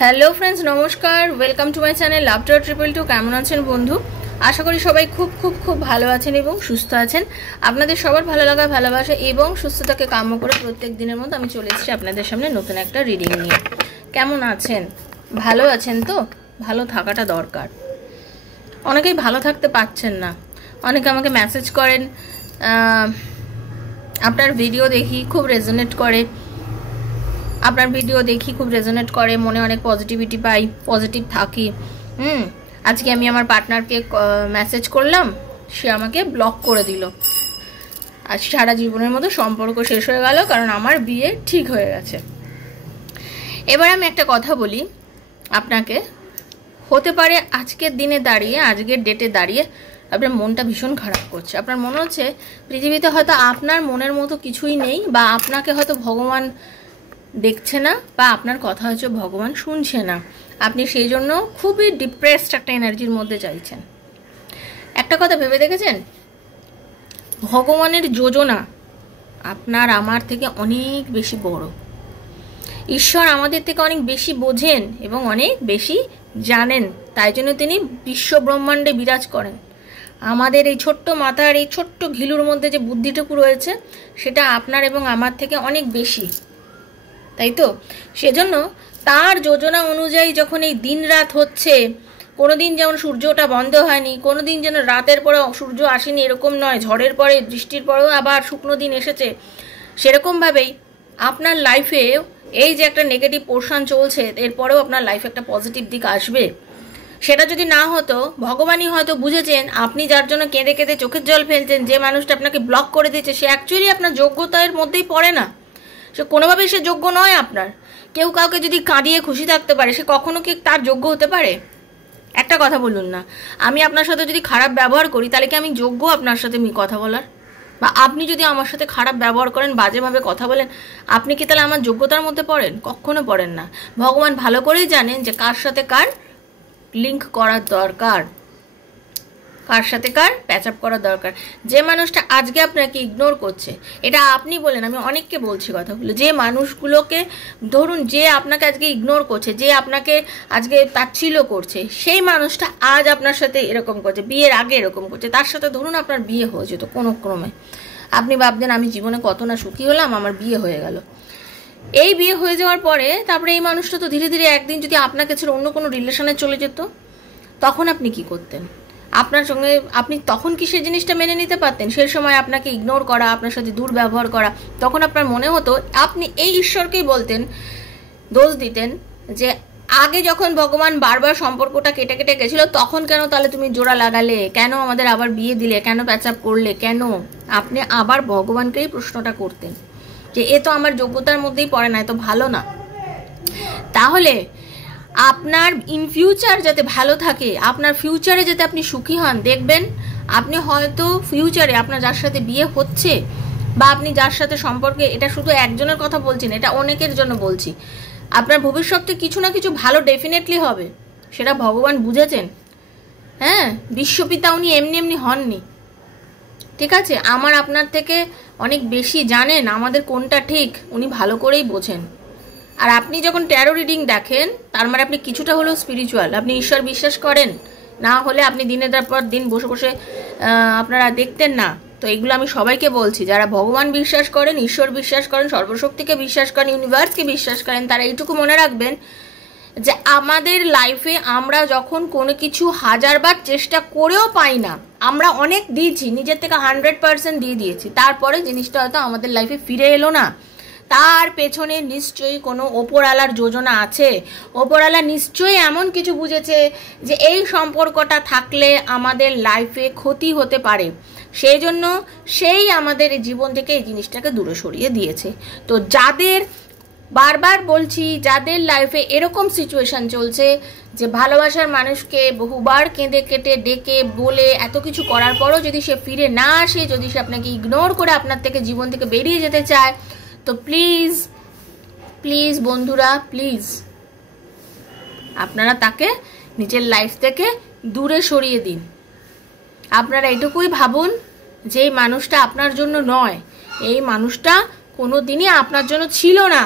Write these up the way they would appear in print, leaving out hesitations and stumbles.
Hello friends, নমস্কার। Welcome to my channel লাভটার 222। কেমন আছেন বন্ধু? আশা করি সবাই খুব খুব খুব ভালো আছেন এবং সুস্থ আছেন। আপনাদের সবার ভালো লাগা, ভালোবাসা এবং সুস্থতাকে কাম্য করে প্রত্যেক দিনের মতো আমি চলে এসেছি আপনাদের সামনে নতুন একটা রিডিং নিয়ে। কেমন আছেন? ভালো আছেন তো? ভালো থাকাটা দরকার। অনেকেই ভালো থাকতে পারছেন না। অনেকে আমাকে মেসেজ করেন, আপনার ভিডিও দেখি খুব রেজোনেট করে, মনে অনেক পজিটিভিটি পাই, পজিটিভ থাকি। আজকে আমি আমার পার্টনারকে মেসেজ করলাম, সে আমাকে ব্লক করে দিল। আর সারা জীবনের মতো সম্পর্ক শেষ হয়ে গেল, কারণ আমার বিয়ে ঠিক হয়ে গেছে। এবার আমি একটা কথা বলি আপনাকে, হতে পারে আজকের দিনে দাঁড়িয়ে, আজকের ডেটে দাঁড়িয়ে আপনার মনটা ভীষণ খারাপ করছে। আপনার মনে হচ্ছে পৃথিবীতে হয়তো আপনার মনের মতো কিছুই নেই, বা আপনাকে হয়তো ভগবান দেখছে না, বা আপনার কথা হয়তো ভগবান শুনছে না। আপনি সেই জন্য খুবই ডিপ্রেসড একটা এনার্জির মধ্যে চাইছেন। একটা কথা ভেবে দেখেছেন, ভগবানের যোজনা আপনার আমার থেকে অনেক বেশি বড়। ঈশ্বর আমাদের থেকে অনেক বেশি বোঝেন এবং অনেক বেশি জানেন, তাই জন্য তিনি বিশ্ব ব্রহ্মাণ্ডে বিরাজ করেন। আমাদের এই ছোট্ট মাথার এই ছোট্ট ঘিলুর মধ্যে যে বুদ্ধিটুকু রয়েছে, সেটা আপনার এবং আমার থেকে অনেক বেশি, তাই তো? সেজন্য তার যোজনা অনুযায়ী যখন এই দিন রাত হচ্ছে, কোনোদিন যেমন সূর্যটা বন্ধ হয়নি, কোনোদিন যেন রাতের পরে সূর্য আসেনি এরকম নয়, ঝড়ের পরে বৃষ্টির পরেও আবার শুকনো দিন এসেছে, সেরকমভাবেই আপনার লাইফে এই যে একটা নেগেটিভ পোর্শন চলছে, এরপরেও আপনার লাইফে একটা পজিটিভ দিক আসবে। সেটা যদি না হতো, ভগবানই হয়তো বুঝেছেন আপনি যার জন্য কেঁদে কেঁদে চোখের জল ফেলছেন, যে মানুষটা আপনাকে ব্লক করে দিয়েছে, সে অ্যাকচুয়ালি আপনার যোগ্যতার মধ্যেই পড়ে না। সে কোনোভাবেই সে যোগ্য নয় আপনার। কেউ কাউকে যদি কাঁদিয়ে খুশি থাকতে পারে, সে কখনো কি তার যোগ্য হতে পারে? একটা কথা বলুন না, আমি আপনার সাথে যদি খারাপ ব্যবহার করি, তাহলে কি আমি যোগ্য আপনার সাথে কথা বলার? বা আপনি যদি আমার সাথে খারাপ ব্যবহার করেন, বাজেভাবে কথা বলেন, আপনি কি তাহলে আমার যোগ্যতার মধ্যে পড়েন? কখনো পড়েন না। ভগবান ভালো করেই জানেন যে কার সাথে কার লিঙ্ক করার দরকার, কার সাথে কার প্যাচ আপ করা দরকার। যে মানুষটা আজকে আপনাকে ইগনোর করছে, এটা আপনি বলেন, আমি অনেককে বলছি কথাগুলো, যে মানুষগুলোকে ধরুন, যে আপনাকে আজকে ইগনোর করছে, যে আপনাকে আজকে তাচ্ছিল্য করছে, সেই মানুষটা আজ আপনার সাথে এরকম করছে, বিয়ের আগে এরকম করছে, তার সাথে ধরুন আপনার বিয়ে হয়ে যেত কোনো ক্রমে, আপনি ভাবতেন আমি জীবনে কত না সুখী হলাম, আমার বিয়ে হয়ে গেল। এই বিয়ে হয়ে যাওয়ার পরে তারপরে এই মানুষটা তো ধীরে ধীরে একদিন যদি আপনাকে ছেড়ে অন্য কোনো রিলেশনে চলে যেত, তখন আপনি কি করতেন? আপনার সঙ্গে আপনি তখন কি সেই জিনিসটা মেনে নিতে পারতেন? সেই সময় আপনাকে ইগনোর করা, আপনার সাথে দুর্ব্যবহার করা, তখন আপনার মনে হতো, আপনি এই ঈশ্বরকেই বলতেন, দোষ দিতেন যে আগে যখন ভগবান বারবার সম্পর্কটা কেটে কেটে গেছিল, তখন কেন তাহলে তুমি জোড়া লাগালে, কেন আমাদের আবার বিয়ে দিলে, কেন প্যাচ আপ করলে, কেন? আপনি আবার ভগবানকেই প্রশ্নটা করতেন যে এ তো আমার যোগ্যতার মধ্যেই পড়ে না, এ তো ভালো না। তাহলে আপনার ইন ফিউচার যাতে ভালো থাকে, আপনার ফিউচারে যাতে আপনি সুখী হন, দেখবেন আপনি হয়তো ফিউচারে আপনার যার সাথে বিয়ে হচ্ছে, বা আপনি যার সাথে সম্পর্কে, এটা শুধু একজনের কথা বলছি না, এটা অনেকের জন্য বলছি, আপনার ভবিষ্যতে কিছু না কিছু ভালো ডেফিনেটলি হবে, সেটা ভগবান বুঝেছেন। হ্যাঁ, বিশ্বপিতা উনি এমনি এমনি হননি, ঠিক আছে? আমার আপনার থেকে অনেক বেশি জানেন আমাদের কোনটা ঠিক, উনি ভালো করেই বোঝেন। আর আপনি যখন ট্যারো রিডিং দেখেন, তার মানে আপনি কিছুটা হলেও স্পিরিচুয়াল, আপনি ঈশ্বর বিশ্বাস করেন। না হলে আপনি দিনের পর দিন বসে বসে আপনারা দেখতেন না। তো এগুলো আমি সবাইকে বলছি, যারা ভগবান বিশ্বাস করেন, ঈশ্বর বিশ্বাস করেন, সর্বশক্তিকে বিশ্বাস করেন, ইউনিভার্সকে বিশ্বাস করেন, তারা এইটুকু মনে রাখবেন যে আমাদের লাইফে আমরা যখন কোনো কিছু হাজারবার চেষ্টা করেও পাই না, আমরা অনেক দিয়েছি, নিজের থেকে 100% দিয়ে দিয়েছি, তারপরে জিনিসটা হয়তো আমাদের লাইফে ফিরে এলো না, তার পেছনে নিশ্চয়ই কোনো ওপরওয়ালার যোজনা আছে। ওপরওয়ালা নিশ্চয়ই এমন কিছু বুঝেছে যে এই সম্পর্কটা থাকলে আমাদের লাইফে ক্ষতি হতে পারে, সেই জন্য সেই আমাদের জীবন থেকে এই জিনিসটাকে দূরে সরিয়ে দিয়েছে। তো যাদের, বারবার বলছি, যাদের লাইফে এরকম সিচুয়েশন চলছে যে ভালোবাসার মানুষকে বহুবার কেঁদে কেটে ডেকে বলে এত কিছু করার পরও যদি সে ফিরে না আসে, যদি সে আপনাকে ইগনোর করে আপনার থেকে জীবন থেকে বেরিয়ে যেতে চায়, তো প্লিজ প্লিজ বন্ধুরা, প্লিজ আপনারা তাকে নিজের লাইফ থেকে দূরে সরিয়ে দিন। আপনারা এটুকুই ভাবুন যে এই মানুষটা আপনার জন্য নয়, এই মানুষটা কোনো দিনই আপনার জন্য ছিল না,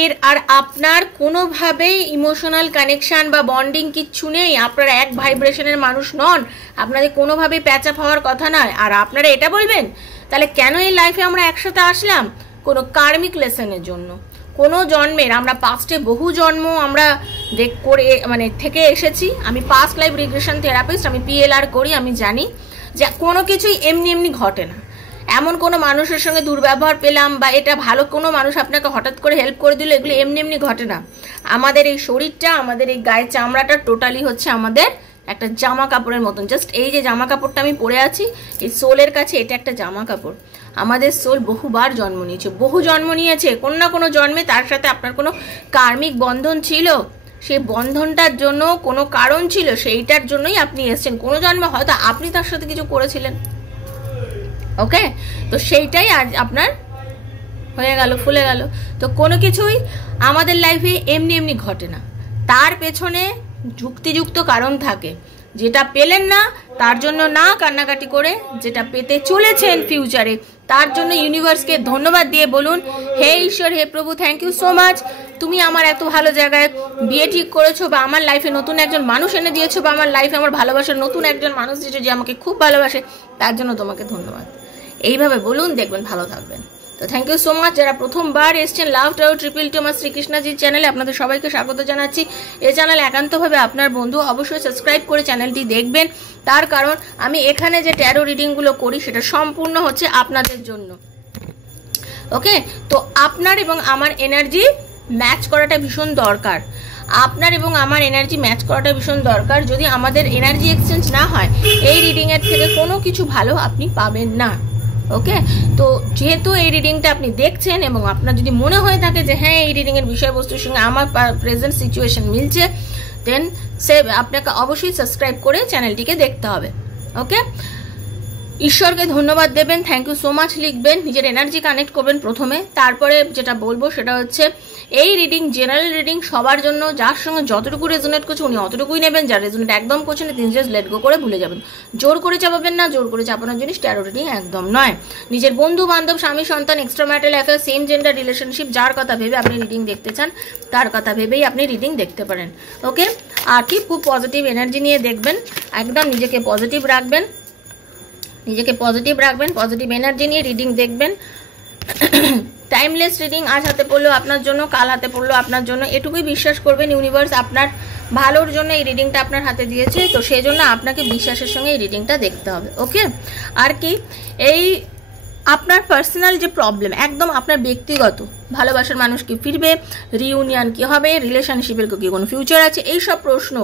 এর আর আপনার কোনোভাবেই ইমোশনাল কানেকশন বা বন্ডিং কিচ্ছু নেই, আপনারা এক ভাইব্রেশনের মানুষ নন, আপনাদের কোনোভাবেই প্যাচ আপ হওয়ার কথা নয়। আর আপনারা এটা বলবেন তাহলে কেন এই লাইফে আমরা একসাথে আসলাম? কোনো কার্মিক লেসনের জন্য, কোনো জন্মের, আমরা পাস্টে বহু জন্ম আমরা থেকে এসেছি। আমি পাস্ট লাইফ রিগ্রেশন থেরাপিস্ট, আমি PLR করি, আমি জানি যে কোনো কিছুই এমনি এমনি ঘটে না। এমন কোনো মানুষের সঙ্গে দুর্ব্যবহার পেলাম বা এটা ভালো কোনো মানুষ আপনাকে হঠাৎ করে হেল্প করে দিল, এগুলো এমনি এমনি ঘটে না। আমাদের এই শরীরটা, আমাদের এই গায়ের চামড়াটা টোটালি হচ্ছে আমাদের একটা জামা কাপড়ের মতন। জাস্ট এই যে জামা কাপড়টা আমি পরে আছি, এই সোলের কাছে এটা একটা জামা কাপড়। আমাদের সোল বহুবার জন্ম নিয়েছে, বহু জন্ম নিয়েছে, কোনো না কোনো জন্মে তার সাথে আপনার কোনো কার্মিক বন্ধন ছিল, সেই বন্ধনটার জন্য কোনো কারণ ছিল, সেইটার জন্যই আপনি এসেছেন। কোনো জন্মে হয়তো আপনি তার সাথে কিছু করেছিলেন, ওকে, তো সেইটাই আজ আপনার হয়ে গেল, ফুলে গেল। তো কোনো কিছুই আমাদের লাইফে এমনি এমনি ঘটে না, তার পেছনে যুক্তিযুক্ত কারণ থাকে। যেটা পেলেন না তার জন্য না কান্নাকাটি করে, যেটা পেতে চলেছেন ফিউচারে তার জন্য ইউনিভার্সকে ধন্যবাদ দিয়ে বলুন, হে ঈশ্বর, হে প্রভু, থ্যাংক ইউ সো মাচ, তুমি আমার এত ভালো জায়গায় বিয়ে ঠিক করেছো, বা আমার লাইফে নতুন একজন মানুষ এনে দিয়েছো, বা আমার লাইফে আমার ভালোবাসার নতুন একজন মানুষ দিয়েছো যে আমাকে খুব ভালোবাসে, তার জন্য তোমাকে ধন্যবাদ। এইভাবে বলুন, দেখবেন ভালো থাকবেন। তো থ্যাংক ইউ সো মাচ। যারা প্রথমবার এসছেন লাভ টাউ 222 আমার শ্রীকৃষ্ণজির চ্যানেলে, আপনাদের সবাইকে স্বাগত জানাচ্ছি। এই চ্যানেল একান্তভাবে আপনার বন্ধু, অবশ্যই সাবস্ক্রাইব করে চ্যানেলটি দেখবেন। তার কারণ আমি এখানে যে ট্যারো রিডিংগুলো করি সেটা সম্পূর্ণ হচ্ছে আপনাদের জন্য, ওকে। তো আপনার এবং আমার এনার্জি ম্যাচ করাটা ভীষণ দরকার, আপনার এবং আমার এনার্জি ম্যাচ করাটা ভীষণ দরকার। যদি আমাদের এনার্জি এক্সচেঞ্জ না হয়, এই রিডিংয়ের থেকে কোনো কিছু ভালো আপনি পাবেন না, ওকে। তো যেহেতু এই রিডিংটা আপনি দেখছেন এবং আপনার যদি মনে হয়ে থাকে যে হ্যাঁ এই রিডিংয়ের বিষয়বস্তুর সঙ্গে আমার প্রেজেন্ট সিচুয়েশন মিলছে, দেন আপনাকে অবশ্যই সাবস্ক্রাইব করে চ্যানেলটিকে দেখতে হবে, ওকে। ঈশ্বরকে ধন্যবাদ দেবেন, থ্যাংক ইউ সো মাচ লিখবেন, নিজের এনার্জি কানেক্ট করবেন প্রথমে। তারপরে যেটা বলবো সেটা হচ্ছে এই রিডিং জেনারেল রিডিং সবার জন্য, যার সঙ্গে যতটুকু রেজোনেট করছে উনি অতটুকুই নেবেন, যার রেজোনেট একদম করছে না তিনি জাস্ট লেট গো করে ভুলে যাবেন। জোর করে চাপাবেন না, জোর করে চাপানোর জিনিস ট্যারো রিডিং একদম নয়। নিজের বন্ধু বান্ধব, স্বামী সন্তান, extra marital affair, same gender relationship, যার কথা ভেবে আপনি রিডিং দেখতে চান তার কথা ভেবেই আপনি রিডিং দেখতে পারেন, ওকে। আর কি খুব পজিটিভ এনার্জি নিয়ে দেখবেন, একদম নিজেকে পজিটিভ রাখবেন, পজিটিভ এনার্জি নিয়ে রিডিং দেখবেন। টাইমলেস রিডিং, আজ হাতে পড়লো আপনার জন্য, কাল হাতে পড়লো আপনার জন্য, এটুকুই বিশ্বাস করবেন ইউনিভার্স আপনার ভালোর জন্য এই রিডিংটা আপনার হাতে দিয়েছে, তো সেই জন্য আপনাকে বিশ্বাসের সঙ্গে এই রিডিংটা দেখতে হবে, ওকে। আর কি এই আপনার পার্সোনাল যে প্রবলেম, একদম আপনার ব্যক্তিগত, ভালোবাসার মানুষ কি ফিরবে, রিউনিয়ন কি হবে, রিলেশনশিপের কি কোনো ফিউচার আছে, এই সব প্রশ্ন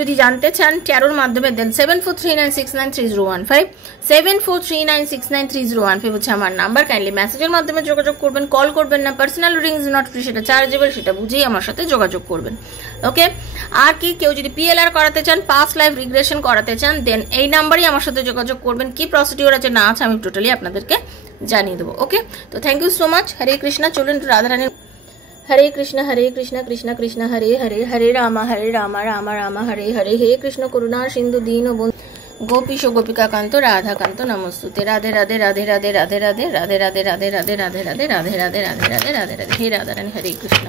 যদি জানতে চান ট্যারোর মাধ্যমে, দেন 7439693015 7439693015 হচ্ছে আমার নাম্বার। কাইন্ডলি মেসেজের মাধ্যমে যোগাযোগ করবেন, কল করবেন না। Personal reading is not free, সেটা চার্জেবল, সেটা বুঝেই আমার সাথে যোগাযোগ করবেন, ওকে। আর কি কেউ যদি PLR করাতে চান, পাস্ট লাইফ রিগ্রেশন করাতে চান, দেন এই নাম্বারই আমার সাথে যোগাযোগ করবেন। কি প্রসিডিওর আছে না আছে আমি টোটালি আপনাদেরকে জানিয়ে দেবো, ওকে। তো থ্যাংক ইউ সো মাচ। হরে কৃষ্ণ। চলুন রাধারানীর হরে কৃষ্ণ কৃষ্ণ কৃষ্ণ হরে হরে, হরে রাম রাম রাম হরে হরে, হে কৃষ্ণ করুণা সিন্ধু দীন বন্ধু গোপীশ গোপিকা কান্ত রাধা কান্ত নমস্তুতে। রাধে রাধে রাধে রাধে রাধে রাধে রাধে রাধে রাধে রাধে রাধে রাধে রাধে রাধে রাধে রাধে রাধে রাধে, হে রাধারানী, হরে কৃষ্ণ।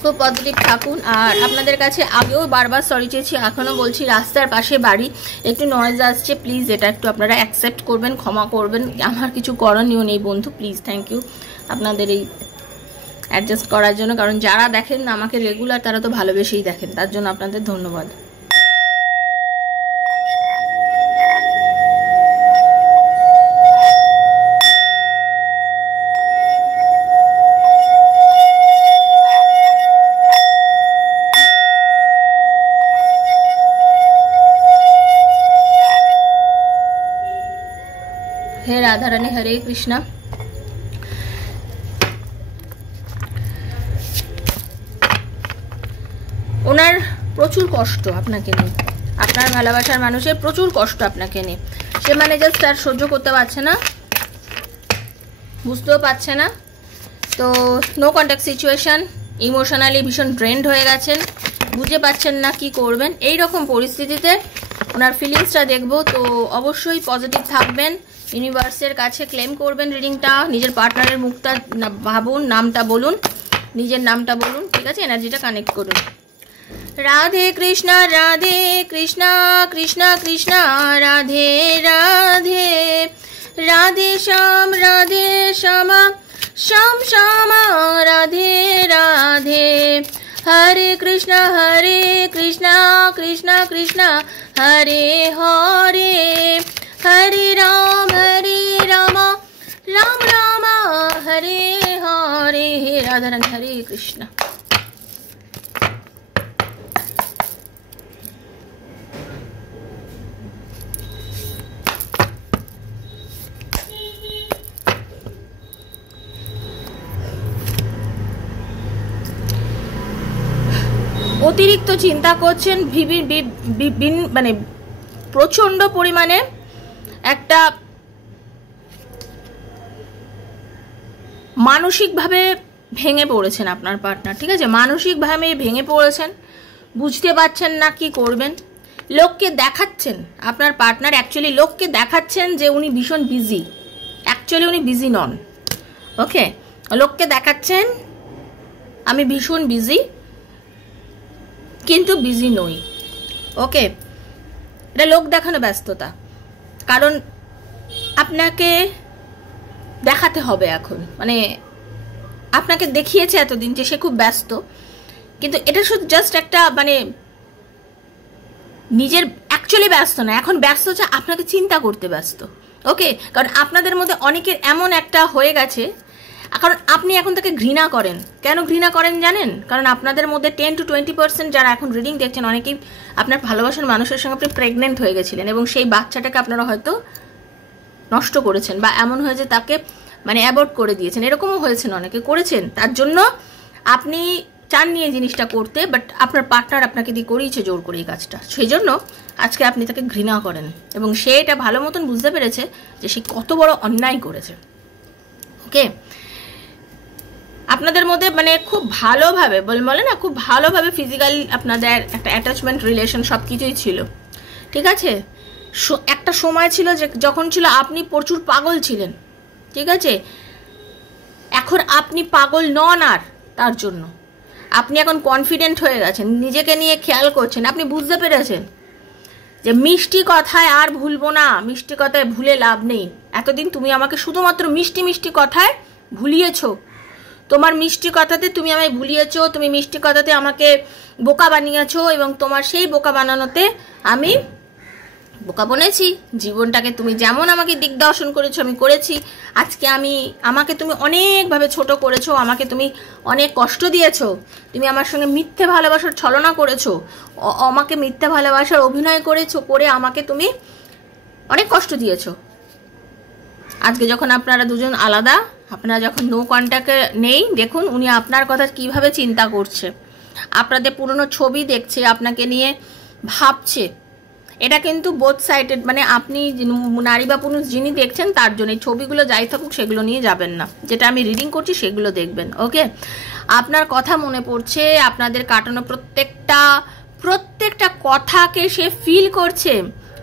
খুব পজিটিভ থাকুন। আর আপনাদের কাছে আগেও বারবার সরি চেয়েছি, এখনও বলছি, রাস্তার পাশে বাড়ি, একটু নয়েজ আসছে, প্লিজ এটা একটু আপনারা অ্যাকসেপ্ট করবেন, ক্ষমা করবেন, আমার কিছু করণীয় নেই বন্ধু, প্লিজ। থ্যাংক ইউ আপনাদের এই অ্যাডজাস্ট করার জন্য, কারণ যারা দেখেন আমাকে রেগুলার তারা তো ভালোবেসেই দেখেন, তার জন্য আপনাদের ধন্যবাদ। হে রাধারানী, হরে কৃষ্ণ। ওনার প্রচুর কষ্ট আপনাকে নিয়ে, আপনার ভালোবাসার মানুষের প্রচুর কষ্ট আপনাকে নিয়ে, সে মানে জাস্ট আর সহ্য করতে পারছে না, বুঝতেও পারছে না। তো নো কন্ট্যাক্ট সিচুয়েশন, ইমোশনালি ভীষণ ড্রেন্ড হয়ে গেছেন, বুঝে পাচ্ছেন না কি করবেন। এই রকম পরিস্থিতিতে ওনার ফিলিংসটা দেখবো, তো অবশ্যই পজিটিভ থাকবেন, ইউনিভার্সের কাছে ক্লেম করবেন রিডিংটা, নিজের পার্টনারের মুখটা ভাবুন, নামটা বলুন, নিজের নামটা বলুন, ঠিক আছে? এনার্জিটা কানেক্ট করুন। রাধে কৃষ্ণ কৃষ্ণ কৃষ্ণ রাধে রাধে, রাধে শ্যাম শ্যাম শ্যাম রাধে রাধে, হরে কৃষ্ণ কৃষ্ণ কৃষ্ণ হরে হরে, হরে রাম রাম রাম হরে হরে, রাধা রানী, হরে কৃষ্ণ। অতিরিক্ত চিন্তা করছেন, মানে প্রচন্ড পরিমাণে একটা মানসিকভাবে ভেঙে পড়েছেন আপনার পার্টনার, ঠিক আছে? মানসিকভাবে ভেঙে পড়েছেন, বুঝতে পারছেন না কি করবেন। লোককে দেখাচ্ছেন, আপনার পার্টনার অ্যাকচুয়ালি লোককে দেখাচ্ছেন যে উনি ভীষণ বিজি, অ্যাকচুয়ালি উনি বিজি নন। ওকে, লোককে দেখাচ্ছেন আমি ভীষণ বিজি, কিন্তু বিজি নই। ওকে, এটা লোক দেখানো ব্যস্ততা, কারণ আপনাকে দেখাতে হবে এখন, মানে আপনাকে দেখিয়েছে এতদিন যে সে খুব ব্যস্ত, কিন্তু এটা শুধু জাস্ট একটা মানে নিজের অ্যাকচুয়ালি ব্যস্ত না, এখন ব্যস্ত হচ্ছে আপনাকে চিন্তা করতে ব্যস্ত। ওকে, কারণ আপনাদের মধ্যে অনেকের এমন একটা হয়ে গেছে, কারণ আপনি এখন তাকে ঘৃণা করেন। কেন ঘৃণা করেন জানেন? কারণ আপনাদের মধ্যে 10 to 20% যারা এখন রিডিং দেখছেন, অনেকেই আপনার ভালোবাসার মানুষের সঙ্গে আপনি প্রেগনেন্ট হয়ে গেছিলেন এবং সেই বাচ্চাটাকে আপনারা হয়তো নষ্ট করেছেন, বা এমন হয়েছে তাকে মানে অ্যাবর্ট করে দিয়েছেন, এরকমও হয়েছেন, অনেকে করেছেন। তার জন্য আপনি চাননি এই জিনিসটা করতে, বাট আপনার পার্টনার আপনাকে দিয়ে করিয়েছে জোর করে এই কাজটা, সেই জন্য আজকে আপনি তাকে ঘৃণা করেন এবং সে এটা ভালো মতন বুঝতে পেরেছে যে সে কত বড় অন্যায় করেছে। ওকে, আপনাদের মধ্যে মানে খুব ভালোভাবে বলে না, খুব ভালোভাবে ফিজিক্যাল আপনাদের একটা অ্যাটাচমেন্ট রিলেশন সব কিছুই ছিল, ঠিক আছে? একটা সময় ছিল যে যখন ছিল আপনি প্রচুর পাগল ছিলেন, ঠিক আছে? এখন আপনি পাগল নন, আর তার জন্য আপনি এখন কনফিডেন্ট হয়ে গেছেন, নিজেকে নিয়ে খেয়াল করছেন, আপনি বুঝতে পেরেছেন যে মিষ্টি কথায় আর ভুলবো না, মিষ্টি কথায় ভুলে লাভ নেই। এতদিন তুমি আমাকে শুধুমাত্র মিষ্টি মিষ্টি কথায় ভুলিয়েছো, তোমার মিষ্টি কথাতে তুমি আমায় ভুলিয়েছো, তুমি মিষ্টি কথাতে আমাকে বোকা বানিয়েছো, এবং তোমার সেই বোকা বানানোতে আমি বোকা বনেছি। জীবনটাকে তুমি যেমন আমাকে দিগদর্শন করেছো আমি করেছি। আজকে আমাকে তুমি অনেকভাবে ছোট করেছো, আমাকে তুমি অনেক কষ্ট দিয়েছো, তুমি আমার সঙ্গে মিথ্যে ভালোবাসার ছলনা করেছো, আমাকে মিথ্যে ভালোবাসার অভিনয় করেছো, করে আমাকে তুমি অনেক কষ্ট দিয়েছো। আজকে যখন আপনারা দুজন আলাদা, আপনারা যখন নো কন্ট্যাক্টে নেই, দেখুন উনি আপনার কথা কিভাবে চিন্তা করছে, আপনাদের পুরনো ছবি দেখছে, আপনাকে নিয়ে ভাবছে। এটা কিন্তু বোথ সাইডেড, মানে আপনি নারী বা পুরুষ যিনি দেখছেন তার জন্য এই ছবিগুলো যাই থাকুক সেগুলো নিয়ে যাবেন না, যেটা আমি রিডিং করছি সেগুলো দেখবেন। ওকে, আপনার কথা মনে পড়ছে, আপনাদের কাটানো প্রত্যেকটা কথাকে সে ফিল করছে,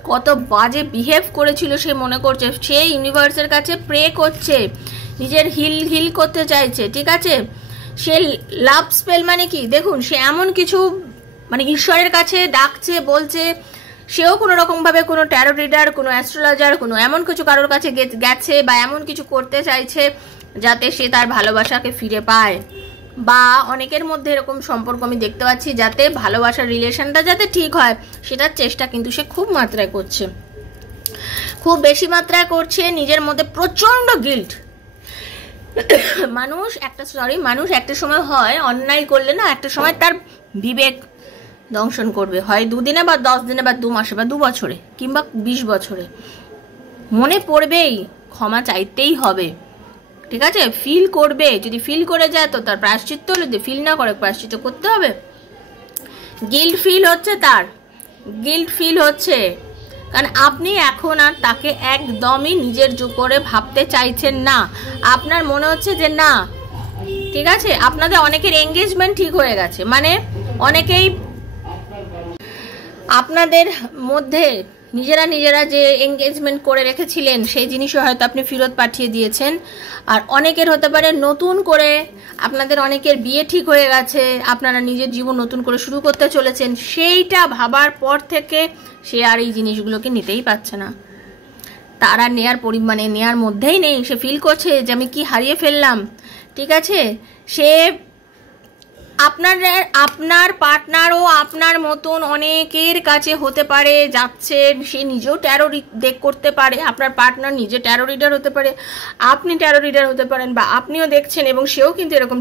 কত বাজে বিহেভ করেছিল সে মনে করছে, সে ইউনিভার্সের কাছে প্রে করছে, নিজের হিল করতে চাইছে, ঠিক আছে? সে লাভ স্পেল মানে কি দেখুন, সে এমন কিছু মানে ঈশ্বরের কাছে ডাকছে, বলছে, সেও কোনো রকমভাবে কোনো ট্যারো রিডার, কোনো অ্যাস্ট্রোলজার, কোনো এমন কিছু কারোর কাছে গেছে, বা এমন কিছু করতে চাইছে যাতে সে তার ভালোবাসাকে ফিরে পায়। বা অনেকের মধ্যে এরকম সম্পর্ক আমি দেখতে পাচ্ছি, যাতে ভালোবাসার রিলেশনটা যাতে ঠিক হয় সেটার চেষ্টা কিন্তু সে খুব মাত্রায় করছে, খুব বেশি মাত্রায় করছে। নিজের মধ্যে প্রচণ্ড গিল্ট। মানুষ একটা সময় হয় অন্যায় করলে না, একটা সময় তার বিবেক দংশন করবে, হয় 2 দিনে বা 10 দিনে বা 2 মাসে বা 2 বছরে কিংবা 20 বছরে মনে পড়বেই, ক্ষমা চাইতেই হবে, ঠিক আছে? ফিল করবে, যদি ফিল করে যায় তো তার প্রায়শ্চিত্ত হলে, যদি ফিল না করে প্রায়শ্চিত্ত করতে হবে। গিল্ট ফিল হচ্ছে, তার গিল্ট ফিল হচ্ছে, কারণ আপনি এখন আর তাকে একদমই নিজের করে ভাবতে চাইছেন না। আপনার মনে হচ্ছে যে না, ঠিক আছে, আপনাদের অনেকের এঙ্গেজমেন্ট ঠিক হয়ে গেছে, মানে অনেকেই আপনাদের মধ্যে নিজেরা নিজেরা যে এঙ্গেজমেন্ট করে রেখেছিলেন সেই জিনিসও হয়তো আপনি ফেরত পাঠিয়ে দিয়েছেন। আর অনেকের হতে পারে নতুন করে আপনাদের অনেকের বিয়ে ঠিক হয়ে গেছে, আপনারা নিজের জীবন নতুন করে শুরু করতে চলেছেন, সেইটা ভাবার পর থেকে সে আর এই জিনিসগুলোকে নিতেই পারছে না। তারা নেয়ার মধ্যেই নেই, সে ফিল করছে যে আমি কি হারিয়ে ফেললাম। ঠিক আছে, সে আপনার পার্টনারও আপনার মতন অনেকের কাছে হতে পারে যাচ্ছে, সে নিজেও ট্যারো দেখ করতে পারে, আপনার পার্টনার নিজে ট্যারো রিডার হতে পারে, আপনি ট্যারো রিডার হতে পারেন, বা আপনিও দেখছেন এবং সেও কিন্তু এরকম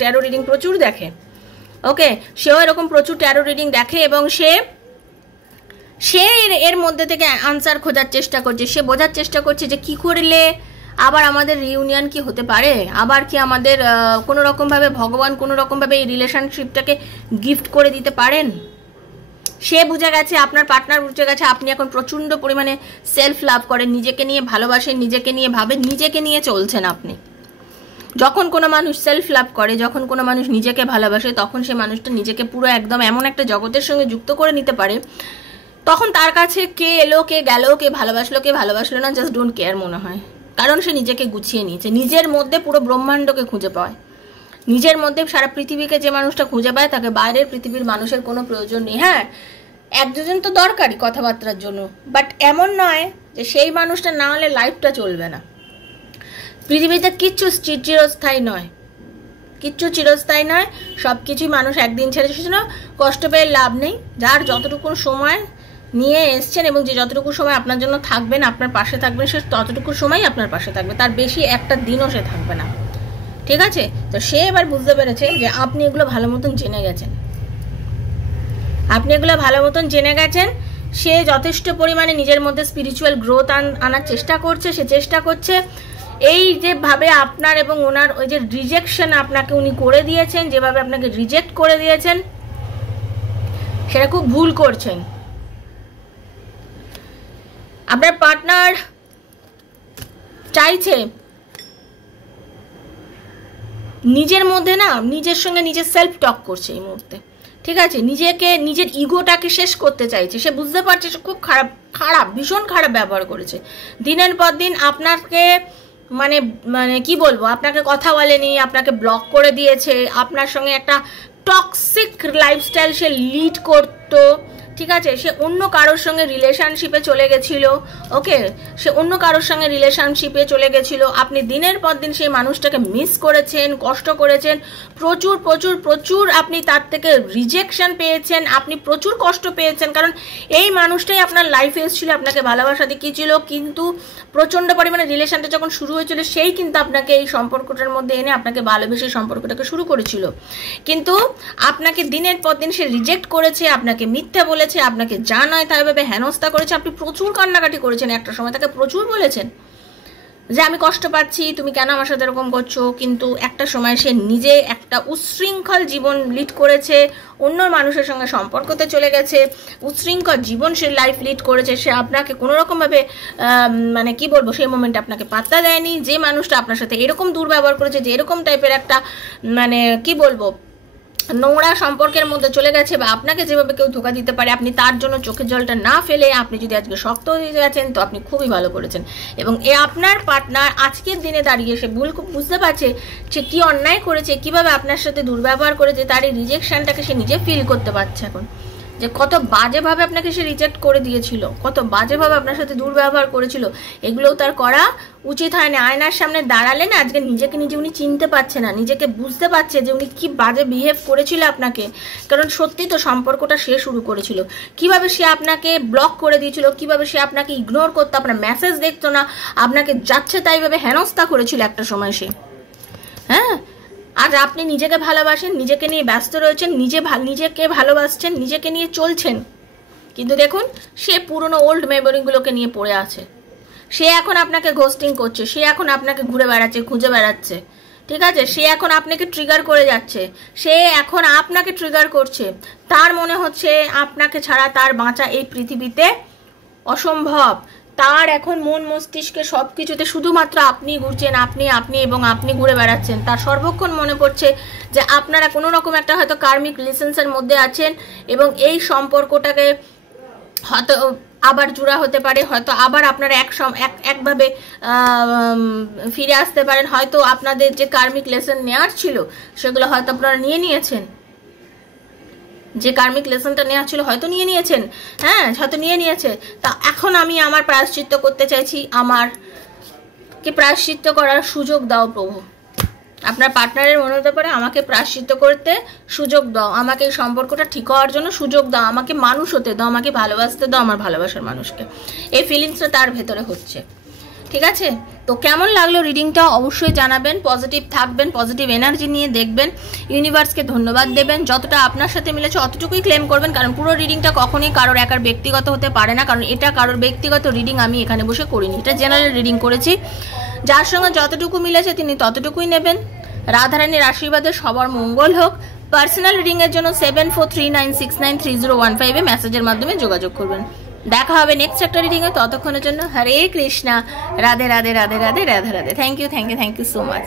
ট্যারো রিডিং প্রচুর দেখে। ওকে, সেও এরকম প্রচুর ট্যারো রিডিং দেখে এবং সে এর মধ্যে থেকে আনসার খোঁজার চেষ্টা করছে। সে বোঝার চেষ্টা করছে যে কি করলে আবার আমাদের রিউনিয়ন কি হতে পারে, আবার কি আমাদের কোনো রকমভাবে ভগবান কোনো রকমভাবে এই রিলেশনশিপটাকে গিফট করে দিতে পারেন। সে বুঝে গেছে, আপনার পার্টনার বুঝে গেছে আপনি এখন প্রচণ্ড পরিমাণে সেলফ লাভ করেন, নিজেকে নিয়ে ভালোবাসেন, নিজেকে নিয়ে ভাবেন, নিজেকে নিয়ে চলছেন আপনি। যখন কোনো মানুষ সেলফ লাভ করে, যখন কোনো মানুষ নিজেকে ভালোবাসে, তখন সে মানুষটা নিজেকে পুরো একদম এমন একটা জগতের সঙ্গে যুক্ত করে নিতে পারে, তখন তার কাছে কে এলো কে গেল, কে ভালোবাসলো না, জাস্ট ডোন্ট কেয়ার মনে হয়। কারণ সে নিজেকে গুছিয়ে নিয়েছে, নিজের মধ্যে পুরো ব্রহ্মাণ্ডকে খুঁজে পায়, নিজের মধ্যে সারা পৃথিবীকে যে মানুষটা খুঁজে পায় তাকে বাইরের পৃথিবীর মানুষের কোনো প্রয়োজন নেই। হ্যাঁ, এক দুজন তো দরকারি কথাবার্তার জন্য, বাট এমন নয় যে সেই মানুষটা না হলে লাইফটা চলবে না। পৃথিবীতে কিচ্ছু চিরস্থায়ী নয়, সব কিছুই মানুষ একদিন ছেড়ে সেজন্য কষ্ট পেয়ে লাভ নেই। যার যতটুকু সময় নিয়ে এসছেন এবং যে যতটুকু সময় আপনার জন্য থাকবেন, আপনার পাশে থাকবেন, সে ততটুকু সময় আপনার পাশে থাকবে, তার বেশি একটা দিনও সে থাকবে না। ঠিক আছে, তো সে এবার বুঝতে পেরেছে যে আপনি এগুলো ভালো মতন জেনে গেছেন, সে যথেষ্ট পরিমাণে নিজের মধ্যে স্পিরিচুয়াল গ্রোথ আনার চেষ্টা করছে। সে চেষ্টা করছে এই যেভাবে আপনার এবং ওনার ওই যে রিজেকশন আপনাকে উনি করে দিয়েছেন, যেভাবে আপনাকে রিজেক্ট করে দিয়েছেন, সেটা খুব ভুল করছেন। আপনার পার্টনার চাইছে নিজের মধ্যে না, নিজের সঙ্গে নিজের সেলফ টক করছে এই মুহূর্তে। ঠিক আছে, নিজের ইগোটাকে শেষ করতে চাইছে। সে বুঝতে পারছে সে খুব ভীষণ খারাপ ব্যবহার করেছে। দিনের পর দিন আপনাকে মানে কি বলবো, আপনাকে কথা বলেনি, আপনাকে ব্লক করে দিয়েছে, আপনার সঙ্গে একটা টক্সিক লাইফস্টাইল সে লিড করতো। ঠিক আছে, সে অন্য কারোর সঙ্গে রিলেশনশিপে চলে গেছিল। ওকে, সে অন্য কারোর সঙ্গে রিলেশনশিপে চলে গেছিল। আপনি দিনের পর দিন সেই মানুষটাকে মিস করেছেন, কষ্ট করেছেন, প্রচুর প্রচুর প্রচুর আপনি তার থেকে রিজেকশন পেয়েছেন, আপনি প্রচুর কষ্ট পেয়েছেন। কারণ এই মানুষটাই আপনার লাইফে এসেছিল, আপনাকে ভালোবাসা দেখিয়েছিল, কিন্তু প্রচণ্ড পরিমাণে রিলেশনটা যখন শুরু হয়েছিল সেই কিন্তু আপনাকে এই সম্পর্কটার মধ্যে এনে আপনাকে ভালোবেসে সম্পর্কটাকে শুরু করেছিল। কিন্তু আপনাকে দিনের পর দিন সে রিজেক্ট করেছে, আপনাকে মিথ্যে বলেছে, আপনাকে যা নয় তাই ভাবে হেনস্থা করেছে। আপনি প্রচুর কান্নাকাটি করেছেন, একটা সময় তাকে প্রচুর বলেছেন যে আমি কষ্ট পাচ্ছি, তুমি কেন আমার সাথে এরকম করছো। কিন্তু একটা সময় সে নিজে একটা উচ্ছৃঙ্খল জীবন লিড করেছে, অন্য মানুষের সঙ্গে সম্পর্কতে চলে গেছে, উচ্ছৃঙ্খল জীবন সে লাইফ লিড করেছে। সে আপনাকে কোনো রকমভাবে মানে কি বলবো, সেই মোমেন্টে আপনাকে পাত্তা দেয়নি। যে মানুষটা আপনার সাথে এরকম দুর্ব্যবহার করেছে, যে এরকম টাইপের একটা মানে কি বলবো নোংরা সম্পর্কের মধ্যে চলে গেছে, বা আপনাকে যেভাবে কেউ ধোকা দিতে পারে, আপনি তার জন্য চোখের জলটা না ফেলে আপনি যদি আজকে শক্ত হয়ে গেছেন, তো আপনি খুবই ভালো করেছেন। এবং আপনার পার্টনার আজকের দিনে দাঁড়িয়ে সে বুঝতে পারছে সে কি অন্যায় করেছে, কিভাবে আপনার সাথে দুর্ব্যবহার করেছে, তার এই রিজেকশনটাকে সে নিজে ফিল করতে পারছে এখন, যে কত বাজেভাবে আপনাকে সে রিজেক্ট করে দিয়েছিল, কত বাজেভাবে আপনার সাথে দুর্ব্যবহার করেছিল। এগুলোও তার করা উচিত হয় না। আয়নার সামনে দাঁড়ালে না আজকে নিজেকে নিজে উনি চিনতে পারছে না, নিজেকে বুঝতে পারছে যে উনি কি বাজে বিহেভ করেছিল আপনাকে। কারণ সত্যি তো সম্পর্কটা সে শুরু করেছিল, কিভাবে সে আপনাকে ব্লক করে দিয়েছিল, কিভাবে সে আপনাকে ইগনোর করতো, আপনার মেসেজ দেখতো না, আপনাকে যাচ্ছে তাইভাবে হেনস্থা করেছিল একটা সময় সে। হ্যাঁ, আজ আপনি নিজেকে ভালোবাসেন, নিজেকে নিয়ে ব্যস্ত রয়েছেন, নিজেকে ভালোবাসছেন, নিজেকে নিয়ে চলছেন, কিন্তু দেখুন সে পুরনো ওল্ড মেমোরিগুলোকে নিয়ে পড়ে আছে। সে এখন আপনাকে ঘোস্টিং করছে, সে এখন আপনাকে ঘুরে বেড়াচ্ছে, খুঁজে বেড়াচ্ছে। ঠিক আছে, সে এখন আপনাকে ট্রিগার করে যাচ্ছে, সে এখন আপনাকে ট্রিগার করছে। তার মনে হচ্ছে আপনাকে ছাড়া তার বাঁচা এই পৃথিবীতে অসম্ভব। তার এখন মন মস্তিষ্কে সব কিছুতে শুধুমাত্র আপনি ঘুরছেন, আপনি এবং আপনি ঘুরে বেড়াচ্ছেন। তার সর্বক্ষণ মনে পড়ছে যে আপনারা কোনো রকম একটা হয়তো কার্মিক রিলেশনসের মধ্যে আছেন, এবং এই সম্পর্কটাকে হয়তো আবার জোড়া হতে পারে, হয়তো আবার আপনারা একভাবে ফিরে আসতে পারেন, হয়তো আপনাদের যে কার্মিক লেসন নেওয়ার ছিল সেগুলো হয়তো আপনারা নিয়েছেন, যে কার্মিক লেসনটা নেওয়া ছিল হয়তো নিয়েছেন, হ্যাঁ হয়তো নিয়েছে। তা এখন আমি আমার প্রায়শ্চিত্ত করতে চাইছি, আমাকে প্রায়শ্চিত্ত করার সুযোগ দাও প্রভু। আপনার পার্টনারের মনে হতে পারে আমাকে প্রায়শ্চিত্ত করতে সুযোগ দাও, আমাকে এই সম্পর্কটা ঠিক হওয়ার জন্য সুযোগ দাও, আমাকে মানুষ হতে দাও, আমাকে ভালোবাসতে দাও আমার ভালোবাসার মানুষকে। এই ফিলিংসটা তার ভেতরে হচ্ছে, ঠিক আছে? তো কেমন লাগলো রিডিংটা অবশ্যই জানাবেন, পজিটিভ থাকবেন, পজিটিভ এনার্জি নিয়ে দেখবেন, ইউনিভার্সকে ধন্যবাদ দেবেন, যতটা আপনার সাথে মিলেছে অতটুকুই ক্লেম করবেন, কারণ পুরো রিডিংটা কখনোই কারোর একার ব্যক্তিগত হতে পারে না, কারণ এটা কারোর ব্যক্তিগত রিডিং আমি এখানে বসে করিনি, এটা জেনারেল রিডিং করেছি। যার সঙ্গে যতটুকু মিলেছে তিনি ততটুকুই নেবেন। রাধারানীর আশীর্বাদে সবার মঙ্গল হোক। পার্সোনাল রিডিং এর জন্য 7439693015 মেসেজের মাধ্যমে যোগাযোগ করবেন। দেখা হবে নেক্সট একটা রিডিং এ, ততক্ষণের জন্য Hare Krishna, Radhe Radhe Radhe Radhe Radhe Radhe. Thank you so much.